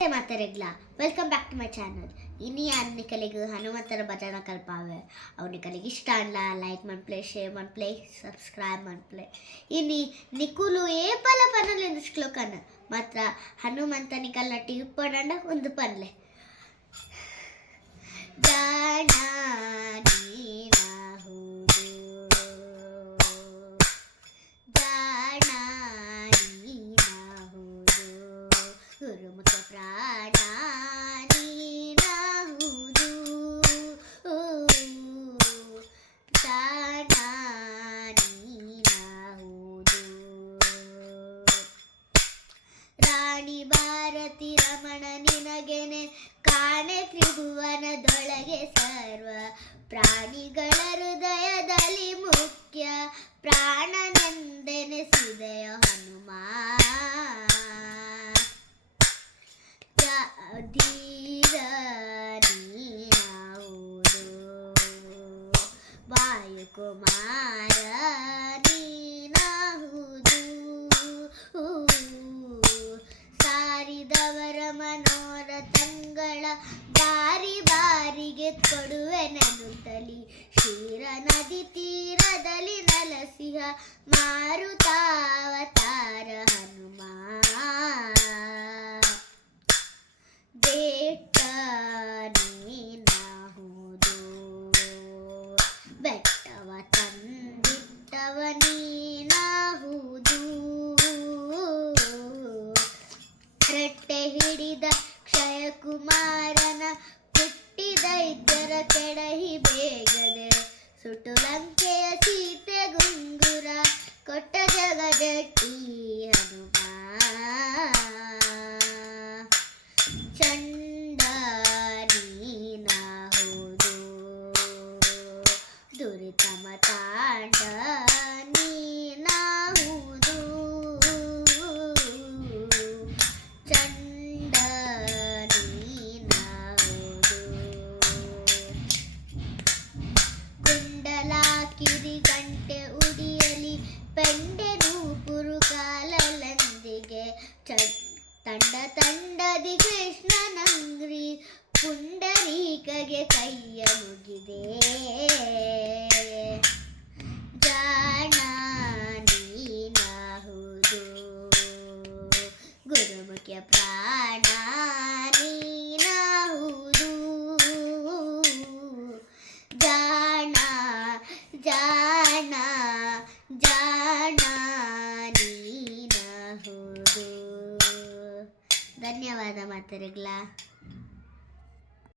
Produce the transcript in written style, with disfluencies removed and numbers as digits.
ಮಾತರೆಗ್ಲ welcome back to my channel. ಇನಿ ಅನ್ನಿಕಲಿಗೆ ಹನುಮಂತರ ಭಜನ ಕಲ್ಪಾವೆ ಅವನಿಕಲಿಗೆ ಇಷ್ಟ ಅಲ್ಲ ಲೈಕ್ ಮನ್ಪ್ಲೆ ಶೇರ್ ಮನ್ಪ್ಲೆ ಸಬ್ಸ್ಕ್ರೈಬ್ ಮನ್ಪ್ಲೆ ಇನಿ ನಿಕುಲು ಏಪಲ ಪನಲೆ ಎಂದು ಶ್ಲೋಕನ ಮಾತ್ರ ಹನುಮಂತನಿಕಲ್ ನಟಿ ಉಪ್ಪಡಂಡ ಒಂದು ಪನ್ಲೆ ಜಾಣ ಗುರುಮುಖ ಪ್ರಾಣ ನೀನಾಹುದು ಪ್ರಾಣ ನೀನಾಹುದು ರಾಣಿ ಭಾರತಿ ರಮಣ ನಿನಗೆನೆ ಕಾಣೆ ತ್ರಿಭುವನದೊಳಗೆ ಸರ್ವ ಪ್ರಾಣಿಗಳ ಹೃದಯದಲ್ಲಿ ಮುಖ್ಯ ಪ್ರಾಣನೆಂದೆನಿಸಿದೆಯ ಹನುಮ ಧೀರ ನೀನಾಹುದು ವಾಯುಕುಮಾರ ನೀನಾಹುದು ಸಾರಿದವರ ಮನೋರಥಗಳ ಬಾರಿ ಬಾರಿಗೆ ಕೊಡುವೆ ನೆನುತ್ತಲಿ ಕ್ಷೀರ ನದಿ ತೀರದಲ್ಲಿ ನಲಸಿಹ ಮಾರುತಾವತಾರ ಹನುಮ ಬೇಟ ನೀನಾಹುದು ಬೆಟ್ಟವ ತಂದಿಟ್ಟವ ನೀನಾಹುದು ರೆಟ್ಟೆ ಹಿಡಿದ ಕ್ಷಯಕುಮಾರನ ಹುಟ್ಟಿದೈದ್ಯರ ಕೆಡಹಿ ಬೇಗದೆ ಸುಟ್ಟು ಲಂಕೆಯ ಸೀತೆ ಗುಂಗುರ ಕೊಟ್ಟ ಜಗದಟ್ಟಿ ಹನುಮ ಚಂಡ ನೀನಾಹುದು ದುರಿತಮ ತಾಂಡ ನೀನಾಹುದು ಚಂಡ ನೀನಾಹುದು ಕುಂಡಲಾಕಿರಿ ಗಂಟೆ ಉಡಿಯಲಿ ಪೆಂಡೆ ನೂಪುರು ಕಾಲಲಂದಿಗೆ ತಂಡ ತಂಡದಿ ಕೃಷ್ಣನಂಗ್ರಿ ಪುಂಡರೀಕಗೆ ಕೈಯ ಮುಗಿದೆ ಜಾಣ ನೀನಾಹುದು ಗುರುಮುಖ್ಯ ಪ್ರಾಣ ನೀನಾಹುದು ಜಾಣ ಜಾಣ ಜಾಣ ನೀನಾಹುದು. ಧನ್ಯವಾದ ಮಾತರಿಗ್ಲ.